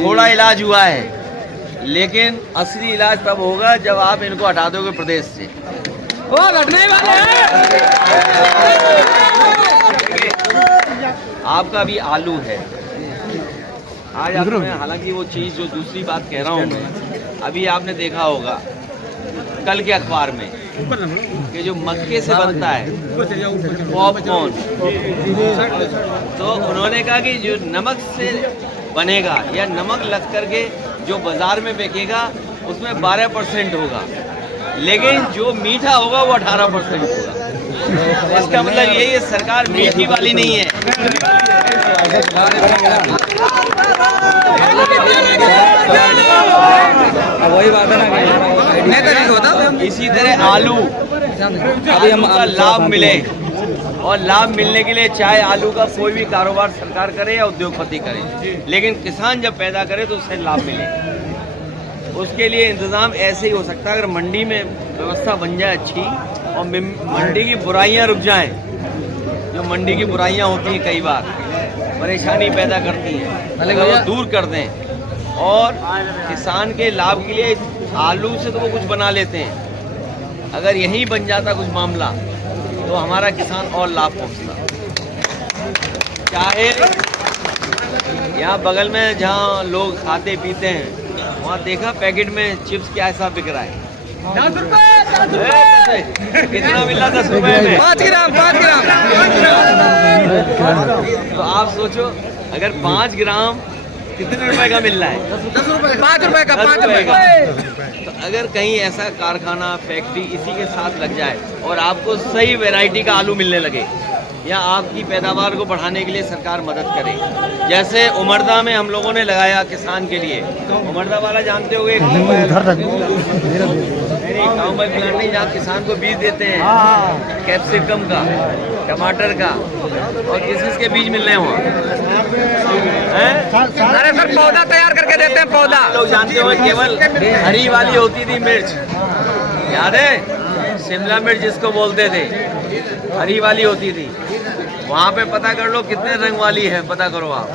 थोड़ा इलाज हुआ है, लेकिन असली इलाज तब होगा जब आप इनको हटा दोगे प्रदेश से। आपका भी आलू है आज आप में, हालांकि वो चीज़ जो दूसरी बात कह रहा हूँ मैं, अभी आपने देखा होगा कल के अखबार में कि जो मक्के से बनता है पॉपकॉर्न, तो उन्होंने कहा कि जो नमक से बनेगा या नमक लग करके जो बाजार में बिकेगा उसमें 12% होगा, लेकिन जो मीठा होगा वो 18% होगा। इसका मतलब यही है सरकार मीठी वाली नहीं है। वही बात है ना, इसी तरह आलू अभी हमका लाभ मिले, और लाभ मिलने के लिए चाहे आलू का कोई भी कारोबार सरकार करे या उद्योगपति करे, लेकिन किसान जब पैदा करे तो उससे लाभ मिले। उसके लिए इंतज़ाम ऐसे ही हो सकता है अगर मंडी में व्यवस्था बन जाए अच्छी, और मंडी की बुराइयां रुक जाएं। जो मंडी की बुराइयां होती हैं कई बार परेशानी पैदा करती हैं, अगर वो दूर कर दें और किसान के लाभ के लिए आलू से तो वो कुछ बना लेते हैं, अगर यही बन जाता कुछ मामला तो हमारा किसान और लाभ पहुँचता। चाहे यहाँ बगल में जहाँ लोग खाते पीते हैं वहाँ देखा पैकेट में चिप्स क्या ऐसा बिक रहा है, 10 रुपए कितना मिल रहा, 10 रुपए में 5 ग्राम। तो आप सोचो अगर 5 ग्राम कितने रुपए का मिल रहा है, 10 रुपए, 5 रुपए का, 5 रुपए का। तो अगर कहीं ऐसा कारखाना फैक्ट्री इसी के साथ लग जाए और आपको सही वैरायटी का आलू मिलने लगे, या आपकी पैदावार को बढ़ाने के लिए सरकार मदद करे, जैसे उमरदा में हम लोगों ने लगाया किसान के लिए, उमरदा वाला जानते होंगे, काउंबाई प्लांट नहीं, जहाँ किसान को बीज देते हैं कैप्सिकम का, टमाटर का, और किस के बीज मिल रहे हैं वहाँ? अरे सर पौधा तैयार करके देते हैं, पौधा लोग जानते हो केवल हरी वाली होती थी मिर्च, याद है शिमला मिर्च जिसको बोलते थे, हरी वाली होती थी। वहाँ पे पता कर लो कितने रंग वाली है, पता करो आप।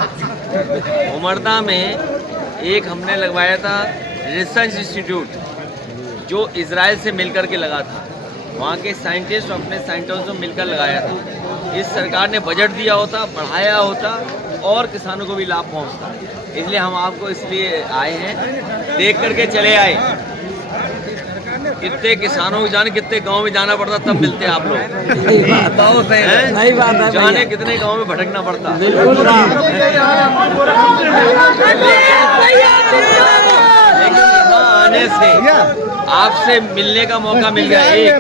उमरदा में एक हमने लगवाया था रिसर्च इंस्टीट्यूट जो इजराइल से मिलकर के लगा था, वहाँ के साइंटिस्ट अपने साइंटिस्टों मिलकर लगाया था। इस सरकार ने बजट दिया होता, बढ़ाया होता और किसानों को भी लाभ पहुँचता। इसलिए हम आपको इसलिए आए हैं, देख करके चले आए। कितने किसानों को जाने कितने गांव में जाना पड़ता तब मिलते आप लोग, जाने कितने गांव में भटकना पड़ता। लेकिन यहाँ आने से आपसे मिलने का मौका मिल गया, एक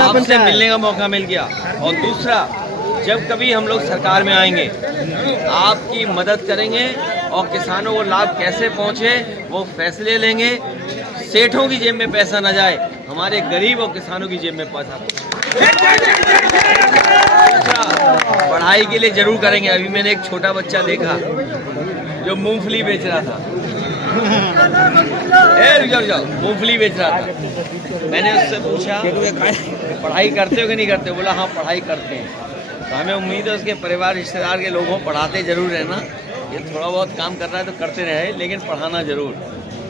आपसे मिलने का मौका मिल गया, और दूसरा जब कभी हम लोग सरकार में आएंगे आपकी मदद करेंगे और किसानों को लाभ कैसे पहुँचे वो फैसले लेंगे। सेठों की जेब में पैसा न जाए, हमारे गरीब और किसानों की जेब में पैसा पढ़ाई के लिए जरूर करेंगे। अभी मैंने एक छोटा बच्चा देखा जो मूंगफली बेच रहा था, मूंगफली बेच रहा था। मैंने उससे पूछा पढ़ाई करते हो कि नहीं करते, बोला हाँ पढ़ाई करते हैं। तो हमें उम्मीद है उसके परिवार रिश्तेदार के लोगों पढ़ाते जरूर रहना, ये थोड़ा बहुत काम कर रहा है तो करते रहे, लेकिन पढ़ाना जरूर,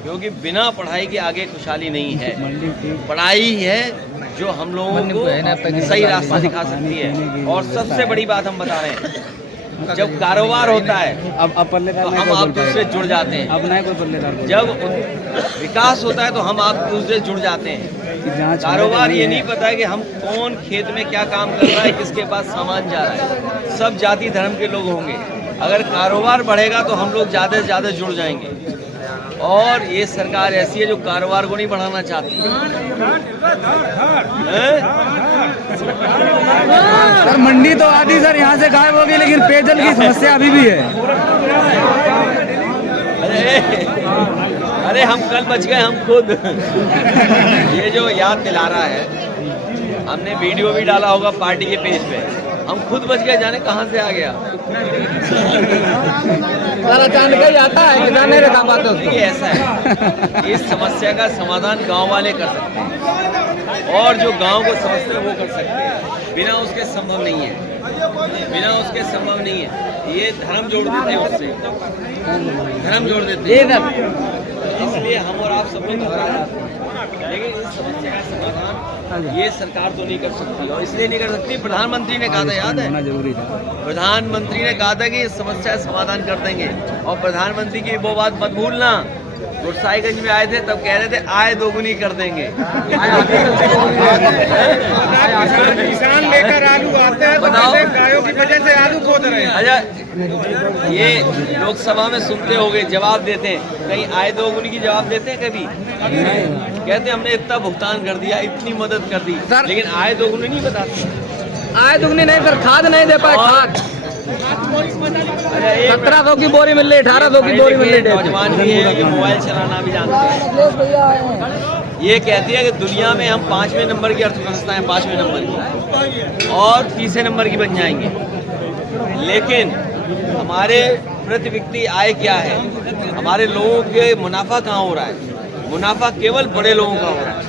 क्योंकि बिना पढ़ाई के आगे खुशहाली नहीं है। पढ़ाई ही है जो हम लोगों को सही रास्ता दिखा सकती है। और सबसे बड़ी बात हम बता रहे हैं, जब कारोबार होता है तो हम आप दूसरे जुड़ जाते हैं, जब विकास होता है तो हम आप दूसरे जुड़ जाते हैं। कारोबार ये नहीं पता है कि हम कौन खेत में क्या काम कर रहा है, किसके पास सामान जा रहा है, सब जाति धर्म के लोग होंगे। अगर कारोबार बढ़ेगा तो हम लोग ज़्यादा से ज़्यादा जुड़ जाएंगे, और ये सरकार ऐसी है जो कारोबार को नहीं बढ़ाना चाहती। सर मंडी तो आधी सर यहाँ से गायब होगी, लेकिन पेयजल की समस्या अभी भी है। अरे हम कल बच गए, हम खुद ये जो याद दिला रहा है, हमने वीडियो भी डाला होगा पार्टी के पेज पे, हम खुद बच गए, जाने कहाँ से आ गया। अचानक ही आता है, किसान नहीं रखा पाते उसको। देखिए ऐसा है, इस समस्या का समाधान गांव वाले कर सकते हैं और जो गांव को समझते हैं वो कर सकते हैं। बिना उसके संभव नहीं है, बिना उसके संभव नहीं है। ये धर्म जोड़ देते हैं, उससे धर्म जोड़ देते हैं, इसलिए हम और आप सब लोग घबरा जाते हैं। लेकिन इस समस्या का समाधान ये सरकार तो नहीं कर सकती, और इसलिए नहीं कर सकती, प्रधानमंत्री ने कहा था, याद है, प्रधानमंत्री ने कहा था कि इस समस्या का समाधान कर देंगे। और प्रधानमंत्री की वो बात मत भूलना, गुरसाईगंज में आए थे तब कह रहे थे आय दोगुनी कर देंगे। किसान लेकर आलू आते हैं, बताओ, गायों की वजह से आलू खोद रहे हैं। अच्छा, ये लोकसभा में सुनते होंगे, जवाब देते हैं, कहीं आय दोगुनी की जवाब देते हैं कभी? कहते हमने इतना भुगतान कर दिया, इतनी मदद कर दी, लेकिन आय दोगुनी नहीं बताते। आय दुगनी नहीं सर, खाद नहीं दे पाए, खाद 1700 की बोरी मिल रही, 1800 की बोरी मिल रही। नौजवान भी है कि मोबाइल चलाना भी जानते हैं। ये कहती है कि दुनिया में हम 5वें नंबर की अर्थव्यवस्था है, 5वें नंबर की, और 30वें नंबर की बन जाएंगे। लेकिन हमारे प्रति व्यक्ति आय क्या है? हमारे लोगों के मुनाफा कहाँ हो रहा है? मुनाफा केवल बड़े लोगों का हो रहा है,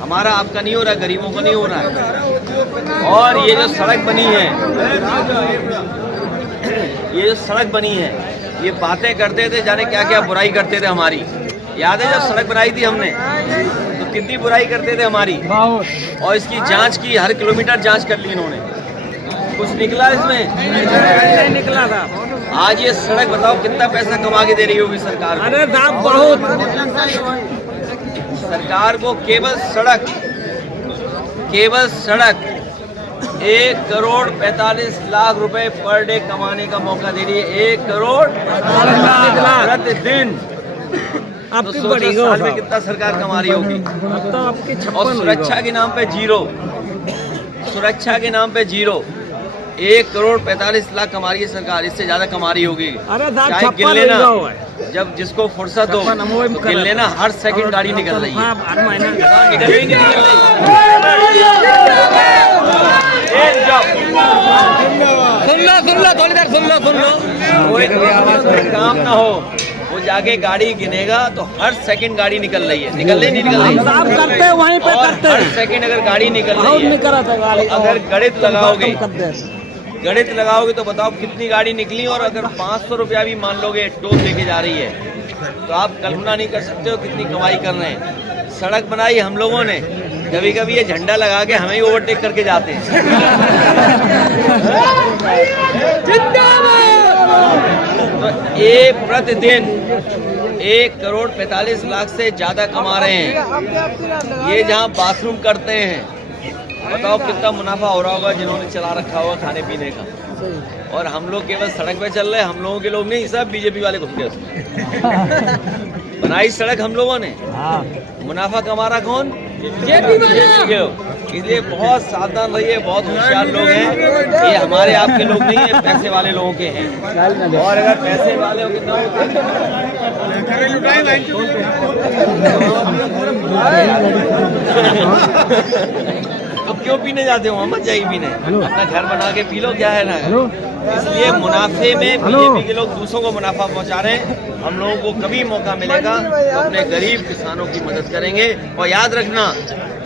हमारा आपका नहीं हो रहा है, गरीबों का नहीं हो रहा है। और ये जो सड़क बनी है, ये जो सड़क बनी है, ये बातें करते थे, जाने क्या क्या बुराई करते थे हमारी। याद है जब सड़क बनाई थी हमने तो कितनी बुराई करते थे हमारी, और इसकी जांच की, हर किलोमीटर जांच कर ली इन्होंने। कुछ निकला इसमें? नहीं निकला था। आज ये सड़क बताओ कितना पैसा कमा के दे रही होगी सरकार को। अरे साहब बहुत, सरकार को केवल सड़क 1 करोड़ 45 लाख रुपए पर डे कमाने का मौका दे रही है। 1 करोड़ प्रतिदिन। तो सोचो साल में कितना सरकार कमा रही होगी। और सुरक्षा के नाम पे जीरो, सुरक्षा के नाम पे जीरो। 1 करोड़ 45 लाख कमा रही है सरकार, इससे ज्यादा कमा रही होगी। चाहे गिन लेना, जब जिसको फुर्सत हो तो गिन लेना, हर सेकंड गाड़ी निकल रही है। निकल रही नहीं निकल सुन लो थोड़ी देर, सुन लो कोई काम ना हो, वो जाके गाड़ी गिनेगा तो हर सेकंड गाड़ी निकल रही है। निकल रही नहीं निकल रही? करते हैं वहीं पे, करते हर सेकंड अगर गाड़ी निकल रही है, तो अगर गणित लगाओगे तो बताओ कितनी गाड़ी निकली। और अगर 500 रुपया भी मान लोगे टोल लेके जा रही है, तो आप कल्पना नहीं कर सकते हो कितनी कमाई कर रहे हैं। सड़क बनाई हम लोगों ने, कभी कभी ये झंडा लगा के हमें ही ओवरटेक करके जाते हैं। तो ये प्रतिदिन 1 करोड़ 45 लाख से ज्यादा कमा रहे हैं। ये जहाँ बाथरूम करते हैं, बताओ कितना मुनाफा हो रहा होगा जिन्होंने चला रखा होगा खाने पीने का। और हम लोग केवल सड़क पे चल रहे हैं, हम लोगों के लोग नहीं, सब बीजेपी वाले घुस गए उसमें। बनाई सड़क हम लोगों ने, मुनाफा कमा रहा कौन? इसलिए बहुत सावधान रहिए, बहुत होशियार लोग हैं ये, हमारे आपके लोग नहीं है, पैसे वाले लोगों के हैं। और अगर पैसे वाले हो कितना तो क्यों पीने जाते हो? मत जाइए पीने, अपना घर बना के पी लो, क्या है ना। इसलिए मुनाफे में बीजेपी के लोग दूसरों को मुनाफा पहुंचा रहे हैं। हम लोगों को कभी मौका मिलेगा तो अपने गरीब किसानों की मदद करेंगे। और याद रखना,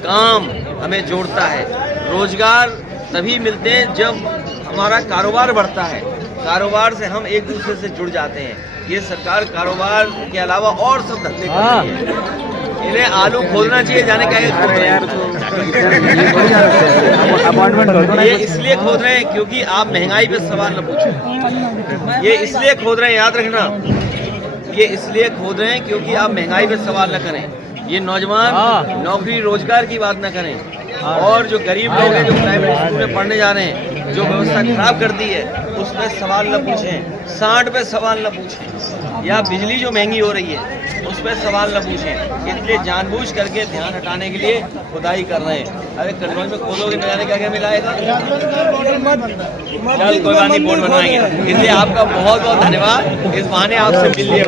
काम हमें जोड़ता है, रोजगार तभी मिलते हैं जब हमारा कारोबार बढ़ता है। कारोबार से हम एक दूसरे से जुड़ जाते हैं। ये सरकार कारोबार के अलावा और सब धंधे कर रही है। इन्हें आलू खोदना चाहिए, जाने क्या खोद रहे हैं। ये इसलिए खोद रहे हैं क्योंकि आप महंगाई पे सवाल न पूछें। ये इसलिए खोद रहे हैं, याद रखना, ये इसलिए खोद रहे हैं क्योंकि आप महंगाई पे सवाल न करें। ये नौजवान नौकरी रोजगार की बात न करें। और जो गरीब लोग हैं जो प्राइवेट स्कूल में पढ़ने जा रहे हैं, जो व्यवस्था खराब कर दी है, उस पर सवाल न पूछें। 60 पे सवाल न पूछें, या बिजली जो महंगी हो रही है उस पर सवाल न पूछें। इसलिए जानबूझ करके ध्यान हटाने के लिए खुदाई कर रहे हैं। अरे कन्नौज में खोदोगे न जाने क्या क्या मिलाएगा। चल कोई बात नहीं, बोर्ड बनवाएंगे। इसलिए आपका बहुत बहुत धन्यवाद, इस बहाने आपसे मिल लिए।